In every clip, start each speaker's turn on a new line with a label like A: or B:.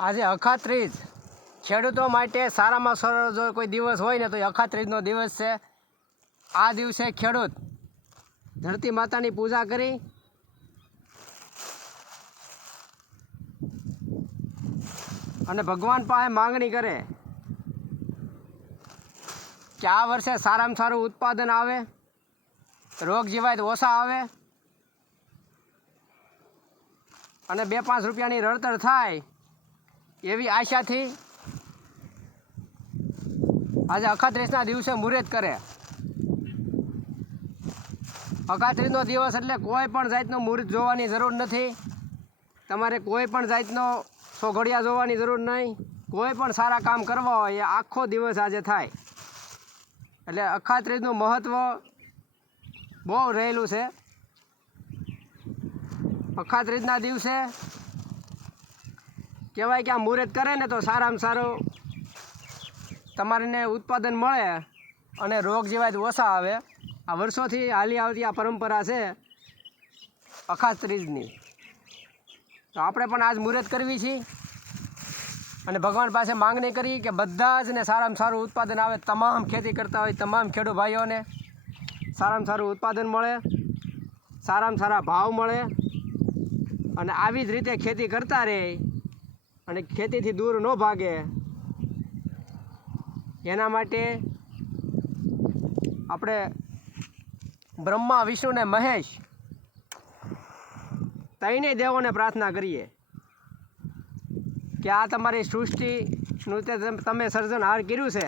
A: આજે અખાત્રીજ. ખેડૂતો માટે સારામાં સારો જો કોઈ દિવસ હોય ને તો એ અખાત્રીજનો દિવસ છે. આ દિવસે ખેડૂત ધરતી માતાની પૂજા કરી. અને ભગવાન પાસે માંગણી કરે કે આ વર્ષે સારામાં સારું ઉત્પાદન આવે, રોગ જીવાય ઓછા આવે અને બે પાંચ રૂપિયાની રડતર થાય એવી આશાથી આજે અખાત્રીસના દિવસે મુહૂર્ત કરે. અખાત્રીસનો દિવસ એટલે કોઈ પણ જાતનો મુહૂર્ત જોવાની જરૂર નથી. તમારે કોઈ પણ જાતનો સોઘડિયા જોવાની જરૂર નહીં. કોઈ પણ સારા કામ કરવા હોય એ આખો દિવસ આજે થાય. એટલે અખાત્રીજનું મહત્ત્વ બહુ રહેલું છે. અખાત્રીજના દિવસે કહેવાય કે આ મુહૂર્ત કરે ને તો સારામાં સારું તમારીને ઉત્પાદન મળે અને રોગ જેવા ઓછા આવે. આ વર્ષોથી હાલી આવતી આ પરંપરા છે અખાત્રીજની તો આપણે પણ આજ મુહૂર્ત કરવી છીએ અને ભગવાન પાસે માંગણી કરી કે બધા જ ને સારામાં સારું ઉત્પાદન આવે. તમામ ખેતી કરતા હોય, તમામ ખેડૂત ભાઈઓને સારામાં સારું ઉત્પાદન મળે, સારામાં સારા ભાવ મળે અને આવી જ રીતે ખેતી કરતા રહે. અને ખેતીથી દૂર ન ભાગે. એના માટે આપણે બ્રહ્મા, વિષ્ણુ ને મહેશ ત્રણેય દેવોને પ્રાર્થના કરીએ કે આ તમારી સૃષ્ટિનું તે તમે તમે સર્જનહાર કર્યું છે.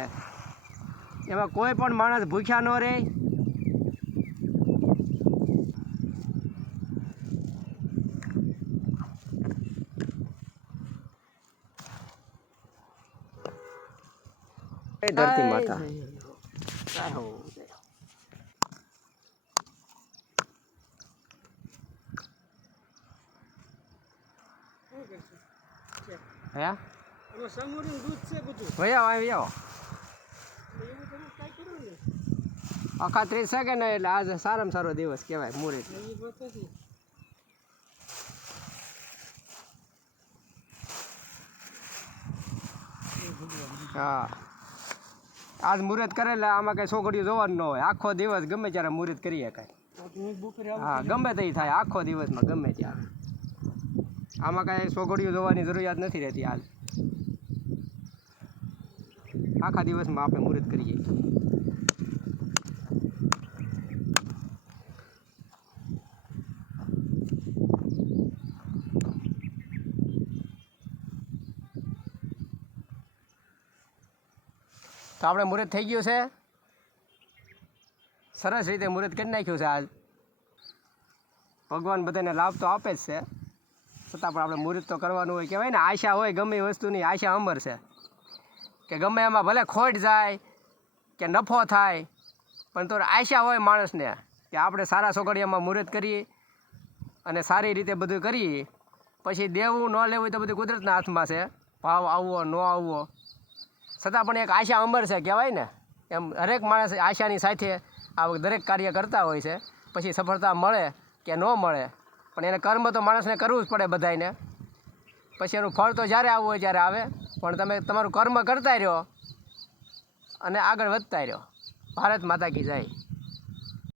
A: એમાં કોઈ પણ માણસ ભૂખ્યા ન રહે. ધરતી માતા. ભૈયા આખા ત્રીસ સેકન્ડ એટલે આજે સારામાં સારો દિવસ કહેવાય
B: વાત હતી
A: હા. આજ મુહૂર્ત કરે એટલે આમાં કઈ છોકરીઓ જોવાનું ન હોય. આખો દિવસ ગમે ત્યારે મુહૂર્ત કરીએ કાંઈ.
B: હું,
A: ગમે તે થાય. આખો દિવસમાં ગમે ત્યારે. આમાં કાંઈ છોકરીઓ જોવાની જરૂરિયાત નથી રહેતી હાલ. આખા દિવસમાં આપણે મુહૂર્ત કરીએ. તો આપણે મુહૂર્ત થઈ ગયું છે. સરસ રીતે મુહૂર્ત કરી નાખ્યું છે આજ. ભગવાન બધાને લાભ તો આપે જ છે. છતાં પણ આપણે મુહૂર્ત તો કરવાનું હોય. કહેવાય ને, આશા હોય ગમે એ વસ્તુની, આશા અમર છે. કે ગમે એમાં ભલે ખોટ જાય, કે નફો થાય, પણ તો આશા હોય માણસને કે આપણે સારા સોગડિયામાં મુહૂર્ત કરીએ અને સારી રીતે બધું કરીએ. પછી દેવું ન લેવું તો બધું કુદરતના હાથમાં છે. ભાવ આવવો, ન આવવો. છતાં પણ એક આશા અમર છે, કહેવાય ને. એમ દરેક માણસ આશાની સાથે આ દરેક કાર્ય કરતા હોય છે. પછી સફળતા મળે કે ન મળે. પણ એને કર્મ તો માણસને કરવું જ પડે બધાયને. પછી એનું ફળ તો જ્યારે આવવું હોય ત્યારે આવે. પણ તમે તમારું કર્મ કરતા રહ્યો અને આગળ વધતા રહ્યો. ભારત માતા કી જાય.